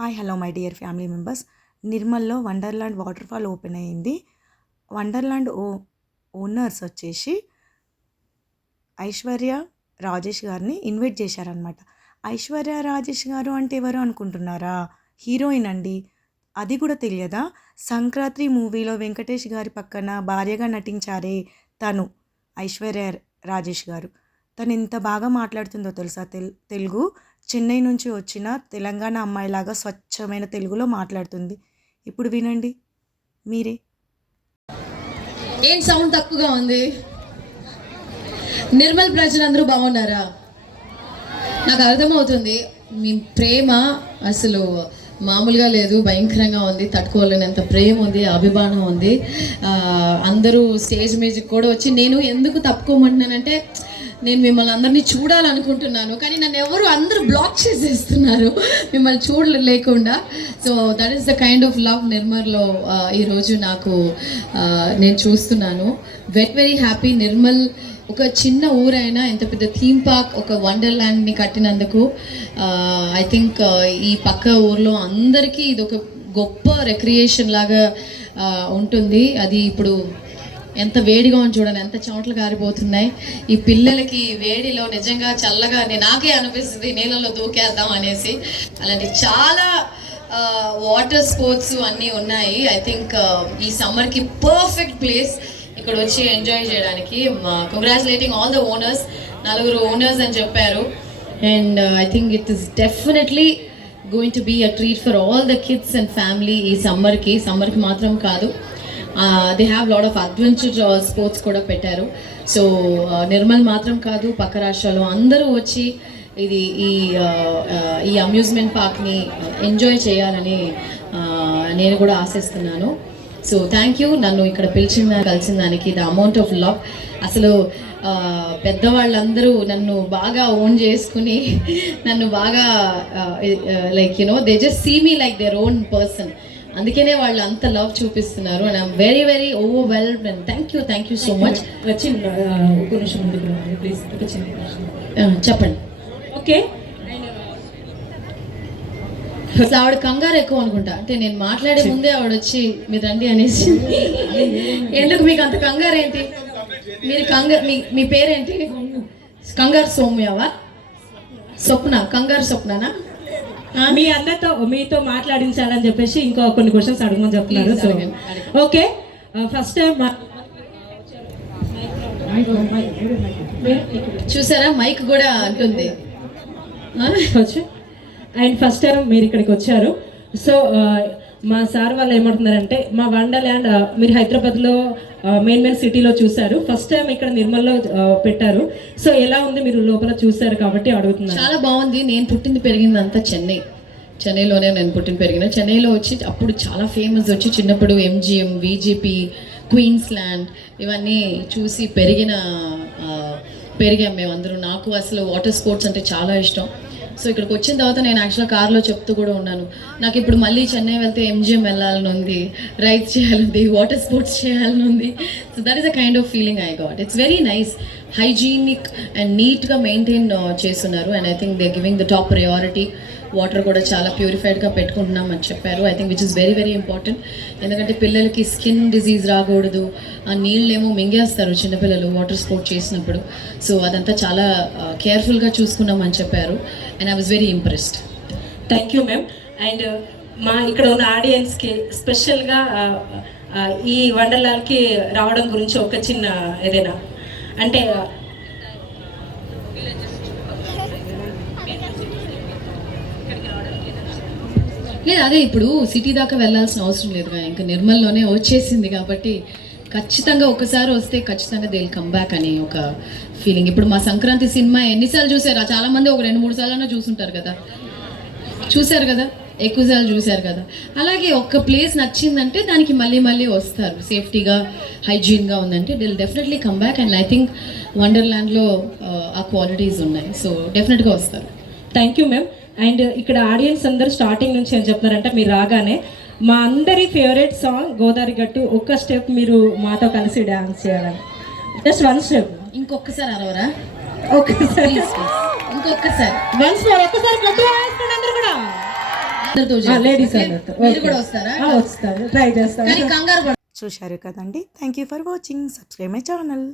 Hi hello my dear family members. నిర్మల్లో Wonderland waterfall open అయ్యింది. Wonderland owners వచ్చేసి ఐశ్వర్య రాజేష్ గారిని ఇన్వైట్ చేశారనమాట. ఐశ్వర్య రాజేష్ గారు అంటే ఎవరు అనుకుంటున్నారా? హీరోయిన్ అండి. అది కూడా తెలియదా? సంక్రాంతి మూవీలో వెంకటేష్ గారి పక్కన భార్యగా నటించారే తను ఐశ్వర్య రాజేష్ గారు. తను ఎంత బాగా మాట్లాడుతుందో తెలుసా తెలుగు. చెన్నై నుంచి వచ్చిన తెలంగాణ అమ్మాయిలాగా స్వచ్ఛమైన తెలుగులో మాట్లాడుతుంది. ఇప్పుడు వినండి మీరే. ఏం సౌండ్ తక్కువగా ఉంది? నిర్మల్ ప్రజలందరూ బాగున్నారా? నాకు అర్థమవుతుంది మీ ప్రేమ అసలు మామూలుగా లేదు, భయంకరంగా ఉంది, తట్టుకోలేనంత ప్రేమ ఉంది, అభిమానం ఉంది. అందరూ స్టేజ్ మ్యూజిక్ కూడా వచ్చి నేను ఎందుకు తప్పుకోమంటున్నానంటే నేను మిమ్మల్ని అందరినీ చూడాలనుకుంటున్నాను, కానీ నన్ను ఎవరు అందరూ బ్లాక్ చేసేస్తున్నారు మిమ్మల్ని చూడలేకుండా. So that is the kind of love నిర్మల్లో ఈరోజు నాకు నేను చూస్తున్నాను. Very very happy. నిర్మల్ ఒక చిన్న ఊరైనా ఇంత పెద్ద థీమ్ పార్క్, ఒక వండర్ల్యాండ్ని కట్టినందుకు ఐ థింక్ ఈ పక్క ఊర్లో అందరికీ ఇది ఒక గొప్ప రిక్రియేషన్ లాగా ఉంటుంది. అది ఇప్పుడు ఎంత వేడిగా ఉంది చూడండి, ఎంత చెమటలు కారిపోతున్నాయి. ఈ పిల్లలకి వేడిలో నిజంగా చల్లగా నాకే అనిపిస్తుంది నీళ్ళలో దూకేద్దాం అనేసి. అలాంటి చాలా వాటర్ స్పోర్ట్స్ అన్నీ ఉన్నాయి. ఐ థింక్ ఈ సమ్మర్కి పర్ఫెక్ట్ ప్లేస్ ఇక్కడ వచ్చి ఎంజాయ్ చేయడానికి. Congratulating all the owners. 4 owners అని చెప్పారు. And I think it is definitely going to be a treat for all the kids and family. ఈ సమ్మర్కి మాత్రం కాదు, they have lot of adventure sports కూడా పెట్టారు. సో నిర్మల్ మాత్రం కాదు, పక్క రాష్ట్రాలు అందరూ వచ్చి ఈ అమ్యూజ్మెంట్ పార్క్ని ఎంజాయ్ చేయాలని నేను కూడా ఆశిస్తున్నాను. సో థ్యాంక్ యూ నన్ను ఇక్కడ కలిసిన దానికి. ద అమౌంట్ ఆఫ్ లవ్ అసలు పెద్దవాళ్ళందరూ నన్ను బాగా ఓన్ చేసుకుని నన్ను బాగా like they just see me like their own person. అందుకనే వాళ్ళు అంత లవ్ చూపిస్తున్నారు. And I'm very very overwhelmed and thank you so much. చెప్పండి. ఓకే, అసలు ఆవిడ కంగారు ఎక్కువ అనుకుంటా. అంటే నేను మాట్లాడే ముందే ఆవిడ వచ్చి మీరు రండి అనేసి. ఎందుకు మీకు అంత కంగారు ఏంటి? మీరు మీ పేరేంటి? కంగారు సౌమ్యవా? స్వప్న? కంగారు స్వప్ననా? మీ అందరితో మీతో మాట్లాడించాలని చెప్పేసి ఇంకో కొన్ని క్వశ్చన్స్ అడగమని చెప్తున్నారు. సో ఓకే, ఫస్ట్ టైం చూసారా మైక్ కూడా అంటుంది. అండ్ ఫస్ట్ టైం మీరు ఇక్కడికి వచ్చారు. సో మా సార్ వాళ్ళు ఏమంటున్నారంటే మా వండర్ల్యాండ్ మీరు హైదరాబాద్లో మెయిన్ సిటీలో చూశారు, ఫస్ట్ టైం ఇక్కడ నిర్మల్లో పెట్టారు. సో ఎలా ఉంది? మీరు లోపల చూశారు కాబట్టి అడుగుతున్నారు. చాలా బాగుంది. నేను పుట్టింది పెరిగింది అంతా చెన్నైలోనే నేను పుట్టిన పెరిగిన. చెన్నైలో వచ్చి అప్పుడు చాలా ఫేమస్ వచ్చి చిన్నప్పుడు ఎంజిఎం, విజిపి, క్వీన్స్ ల్యాండ్ ఇవన్నీ చూసి పెరిగాం మేమందరూ. నాకు అసలు వాటర్ స్పోర్ట్స్ అంటే చాలా ఇష్టం. సో ఇక్కడికి వచ్చిన తర్వాత నేను యాక్చువల్గా కార్లో చెప్తూ కూడా ఉన్నాను, నాకు ఇప్పుడు మళ్ళీ చెన్నై వెళ్తే ఎంజిఎం వెళ్ళాలని ఉంది, రైడ్స్ చేయాలని, వాటర్ స్పోర్ట్స్ చేయాలని ఉంది. So that is a kind of feeling I got. It's very nice, hygienic and నీట్గా మెయింటైన్ చేస్తున్నారు. And I think they giving the top priority. Water కూడా చాలా ప్యూరిఫైడ్గా పెట్టుకుంటున్నాం అని చెప్పారు. I think which is very very important. ఎందుకంటే పిల్లలకి skin disease రాకూడదు. ఆ నీళ్ళేమో మింగేస్తారు చిన్నపిల్లలు వాటర్ స్పోర్ట్ చేసినప్పుడు. సో అదంతా చాలా కేర్ఫుల్గా చూసుకున్నాం అని చెప్పారు. And I was very impressed. Thank you ma'am. And మా ఇక్కడ ఉన్న ఆడియన్స్కి స్పెషల్గా ఈ వండర్లాండ్కి రావడం గురించి ఒక చిన్న ఏదైనా అంటే లేదు, అదే ఇప్పుడు సిటీ దాకా వెళ్ళాల్సిన అవసరం లేదుగా, ఇంకా నిర్మల్లోనే వచ్చేసింది కాబట్టి ఖచ్చితంగా ఒకసారి వస్తే ఖచ్చితంగా దే విల్ కమ్ బ్యాక్ అని ఒక ఫీలింగ్. ఇప్పుడు మా సంక్రాంతి సినిమా ఎన్నిసార్లు చూసారా? చాలామంది ఒక 2-3 సార్లు చూసుంటారు కదా, ఎక్కువసార్లు చూశారు కదా. అలాగే ఒక్క ప్లేస్ నచ్చిందంటే దానికి మళ్ళీ వస్తారు. సేఫ్టీగా హైజీన్గా ఉందంటే they will definitely come back. And I think వండర్ల్యాండ్లో ఆ క్వాలిటీస్ ఉన్నాయి. సో డెఫినెట్గా వస్తారు. Thank you ma'am. అండ్ ఇక్కడ ఆడియన్స్ అందరూ స్టార్టింగ్ నుంచి ఏం చెప్తున్నారంటే మీరు రాగానే మా అందరి ఫేవరెట్ సాంగ్ గోదావరి గట్టు ఒక్క స్టెప్ మీరు మాతో కలిసి డాన్స్ చేయాలని. Just 1 step. ఇంకొకసారి అరవరా? ఒక్కసారి ఇంకొకసారి వన్స్ మోర్ ఒక్కసారి గట్టిగా వేసుకోండి అందరూ కూడా. లేడీస్ అందరితో మీరు కూడా వస్తారా? వస్తాను, ట్రై చేస్తాను. కానీ కంగారు చూశారు కదండి. Thank you for watching. Subscribe my channel.